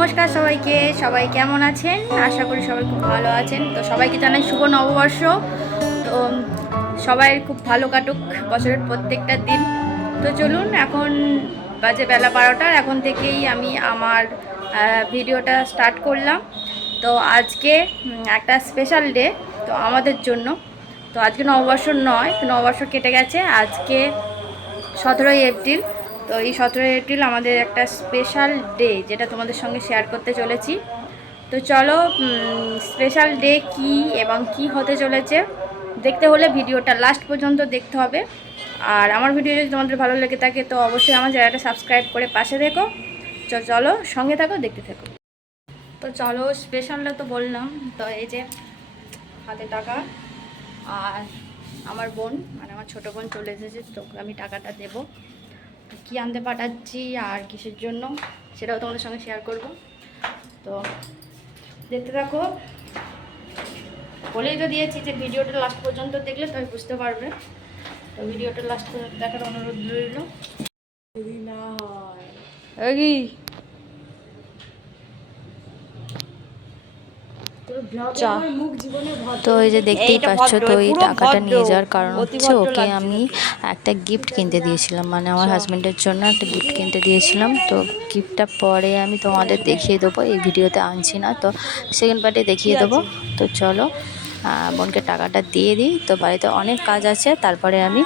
নমস্কার সবাইকে, সবাই কেমন আছেন? আশা করি সবাই খুব ভালো আছেন। তো সবাইকে জানাই শুভ নববর্ষ। তো সবাই খুব ভালো কাটুক বছরের প্রত্যেকটা দিন। তো চলুন, এখন বাজে বেলা 12টা, এখন থেকেই আমি আমার ভিডিওটা স্টার্ট করলাম। তো আজকে একটা স্পেশাল ডে তো আমাদের জন্য। তো আজকে নববর্ষ নয়, তো নববর্ষ কেটে গেছে, আজকে 17ই এপ্রিল। তো এই 17ই এপ্রিল আমাদের একটা স্পেশাল ডে, যেটা তোমাদের সঙ্গে শেয়ার করতে চলেছি। তো চলো, স্পেশাল ডে কি এবং কি হতে চলেছে দেখতে হলে ভিডিওটা লাস্ট পর্যন্ত দেখতে হবে। আর আমার ভিডিও যদি তোমাদের ভালো লেগে থাকে তো অবশ্যই আমার চ্যানেলটা সাবস্ক্রাইব করে পাশে থেকো। চলো সঙ্গে থাকো, দেখতে থাকো। তো চলো, স্পেশালটা তো বললাম। তো এই যে হাতে টাকা, আর আমার বোন মানে আমার ছোটো বোন চলে এসেছে, তো আমি টাকাটা দেবো। কি আনতে পাঠাচ্ছি আর কিসের জন্য সেটাও তোমাদের সঙ্গে শেয়ার করব। তো দেখতে থাকো। বলেই তো দিয়েছি যে ভিডিওটা লাস্ট পর্যন্ত দেখলে তুমি বুঝতে পারবে। তো ভিডিওটা লাস্ট পর্যন্ত দেখার অনুরোধ রইল। যদি না হয় তো এই যে দেখতেই পাচ্ছ, তো এই টাকাটা নিয়ে যাওয়ার কারণ হচ্ছে ওকে আমি একটা গিফট কিনতে দিয়েছিলাম, মানে আমার হাজব্যান্ডের জন্য একটা গিফট কিনতে দিয়েছিলাম। তো গিফটটা পরে আমি তোমাদের দেখিয়ে দেবো, এই ভিডিওতে আনছি না, তো সেকেন্ড পার্টে দেখিয়ে দেবো। তো চলো বোনকে টাকাটা দিয়ে দিই। তো বাড়িতে অনেক কাজ আছে, তারপরে আমি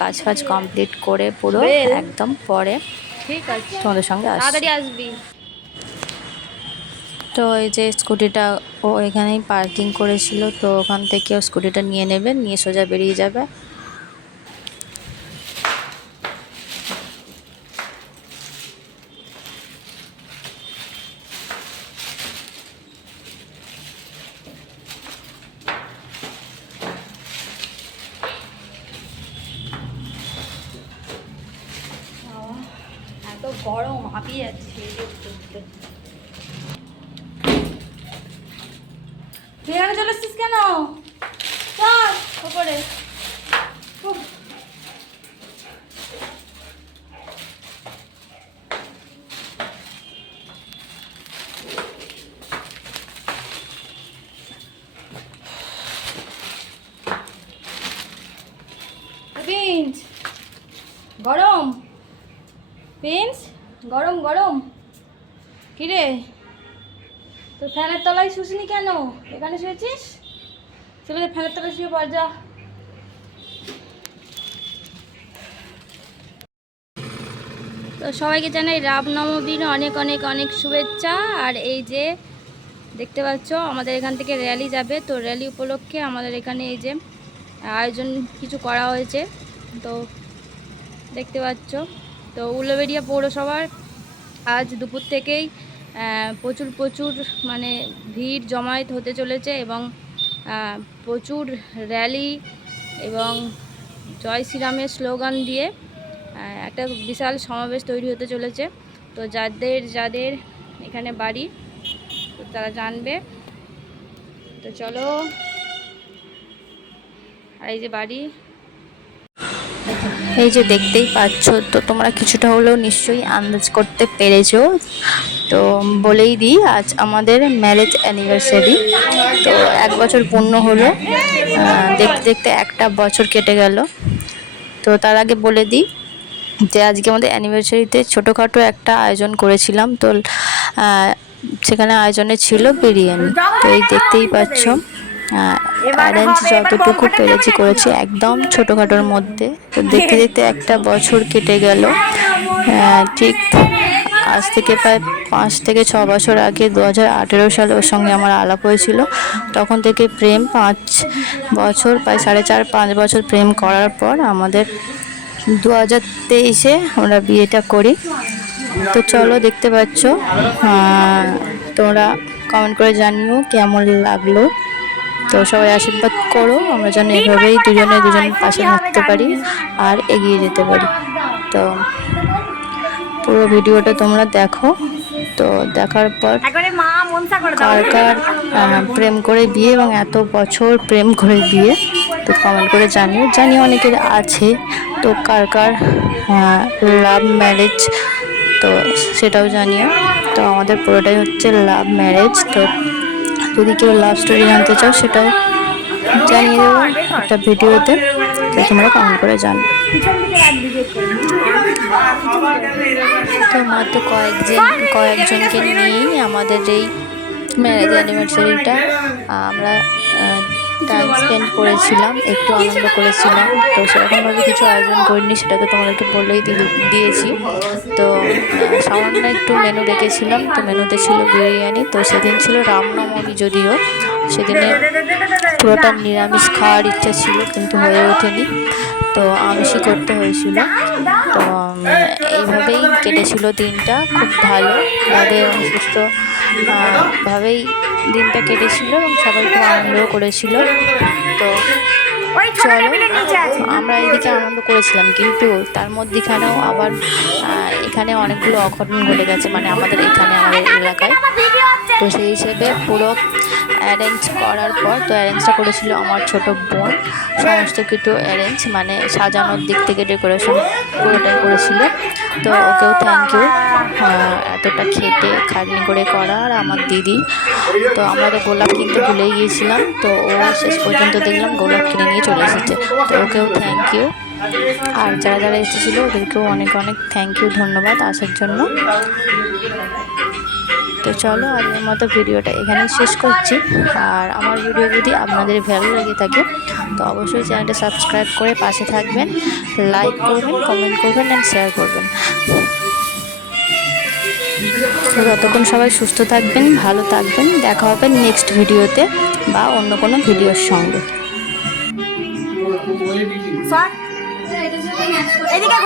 কাজ ফাজ কমপ্লিট করে পুরো একদম পরে ঠিক আছে, তোমাদের সঙ্গে তাড়াতাড়ি আসবি। তো এই যে স্কুটিটা ও এখানেই পার্কিং করেছিল, তো ওখান থেকে ও স্কুটিটা নিয়ে নেবে, নিয়ে সোজা বেরিয়ে যাবে। এত গরম হাঁপিয়ে যাচ্ছে। তুই এখানে চলে এসছিস কেন? চল ওপরে। প্রিন্স গরম, প্রিন্স গরম গরম। কিরে, তোর ফ্যানের তলায় শুসনি কেন? এখানে শুয়েছিস? চলে যা, ফ্যানের তলায় শুয়ে পড় যা। তো সবাইকে জানাই রামনবমীর অনেক অনেক অনেক শুভেচ্ছা। আর এই যে দেখতে পাচ্ছ আমাদের এখান থেকে র্যালি যাবে, তো র্যালি উপলক্ষে আমাদের এখানে এই যে আয়োজন কিছু করা হয়েছে। তো দেখতে পাচ্ছ, তো উল্লবেড়িয়া পৌরসভার আজ দুপুর থেকেই প্রচুর প্রচুর মানে ভিড় জমায়েত হতে চলেছে, এবং প্রচুর র্যালি এবং জয় শ্রীরামের স্লোগান দিয়ে একটা বিশাল সমাবেশ তৈরি হতে চলেছে। তো যাদের যাদের এখানে বাড়ি তো তারা জানবে। তো চলো, আর এই যে বাড়ি, এই যে দেখতেই পাচ্ছ, তো তোমরা কিছুটা হলেও নিশ্চয়ই আন্দাজ করতে পেরেছো। তো বলেই দিই, আজ আমাদের ম্যারেজ অ্যানিভার্সারি। তো 1 বছর পূর্ণ হলো, দেখতে দেখতে একটা বছর কেটে গেল। তো তার আগে বলে দিই যে আজকে আমাদের অ্যানিভার্সারিতে ছোটোখাটো একটা আয়োজন করেছিলাম। তো সেখানে আয়োজনে ছিল বিরিয়ানি। তো এই দেখতেই পাচ্ছ, অ্যারেঞ্জ যতটুকু পেরেছি করেছি, একদম ছোটোখাটোর মধ্যে। তো দেখতে দেখতে একটা বছর কেটে গেল। ঠিক আজ থেকে প্রায় 5 থেকে 6 বছর আগে 2018 সালে ওর সঙ্গে আমার আলাপ হয়েছিল। তখন থেকে প্রেম 5 বছর, প্রায় 4.5-5 বছর প্রেম করার পর আমাদের 2023-এ আমরা বিয়েটা করি। তো চলো, দেখতে পাচ্ছ, তোমরা কমেন্ট করে জানিও কেমন লাগলো। তো সবাই আশীর্বাদ করো, আমরা যেন এভাবেই দুজনে দুজনের পাশে থাকতে পারি আর এগিয়ে যেতে পারি। তো পুরো ভিডিওটা তোমরা দেখো। তো দেখার পর কার কার প্রেম করে বিয়ে এবং এত বছর প্রেম করে বিয়ে, তো কমেন্ট করে জানিও অনেকের আছে। তো কার কার লাভ ম্যারেজ, তো সেটাও জানিও। তো আমাদের পুরোটাই হচ্ছে লাভ ম্যারেজ। তো যদি কেউ লাভ স্টোরি জানতে চাও সেটাও জানিয়ে দেবো একটা ভিডিওতে, তো তোমরা কমেন্ট করে জানো। তো মাত্র কয়েকজনকে নিয়েই আমাদের এই ম্যারেজ অ্যানিভার্সারিটা আমরা টাইম স্পেন্ড করেছিলাম, একটু আনন্দ করেছিলাম। তো সেরকমভাবে কিছু আয়োজন করিনি, সেটা তো তোমাদেরকে বলেই দিয়েছি। তো সামান্য একটু মেনু রেখেছিলাম, তো মেনুতে ছিল বিরিয়ানি। তো সেদিন ছিল রামনবমী, যদিও সেদিনে পুরোটা নিরামিষ খাওয়ার ইচ্ছা ছিল কিন্তু হয়ে ওঠেনি, তো আমিষই করতে হয়েছিল। তো এইভাবেই কেটেছিল দিনটা, খুব ভালোভাবে এবং সুস্থ ভাবেই দিনটা কেটেছিল এবং সবাই খুব আনন্দও করেছিল। তো চলো, আমরা এদিকে আনন্দ করেছিলাম, কিন্তু তার মধ্যেখানেও আবার এখানে অনেকগুলো অঘটন ঘটে গেছে, মানে আমাদের এলাকায়। তো সেই হিসেবে পুরো অ্যারেঞ্জ করার পর, তো অ্যারেঞ্জটা করেছিল আমার ছোট বোন, সমস্ত কিছু অ্যারেঞ্জ মানে সাজানোর দিক থেকে ডেকোরেশন পুরোটাই করেছিল। তো ওকেও থ্যাংক ইউ এতটা খেটে খাটনি করে করা। আর আমার দিদি, তো আমরা তো গোলাপ কিনতে ভুলেই গিয়েছিলাম, তো ও শেষ পর্যন্ত দেখলাম গোলাপ কিনে নিয়ে চলে এসেছে, তো ওকেও থ্যাংক ইউ। আর যারা যারা এসেছিলো ওদেরকেও অনেক অনেক থ্যাংক ইউ, ধন্যবাদ আসার জন্য। তো চলো, আজকের মতো ভিডিওটা এখানেই শেষ করছি। আর আমার ভিডিও যদি আপনাদের ভালো লেগে থাকে তো অবশ্যই চ্যানেলটা সাবস্ক্রাইব করে পাশে থাকবেন, লাইক করবেন, কমেন্ট করবেন অ্যান্ড শেয়ার করবেন। তো ততক্ষণ সবাই সুস্থ থাকবেন, ভালো থাকবেন, দেখা হবে নেক্সট ভিডিওতে বা অন্য কোনো ভিডিওর সঙ্গে। এদিকে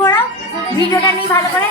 ঘোরাও ভিডিওটা নিয়ে ভালো করে।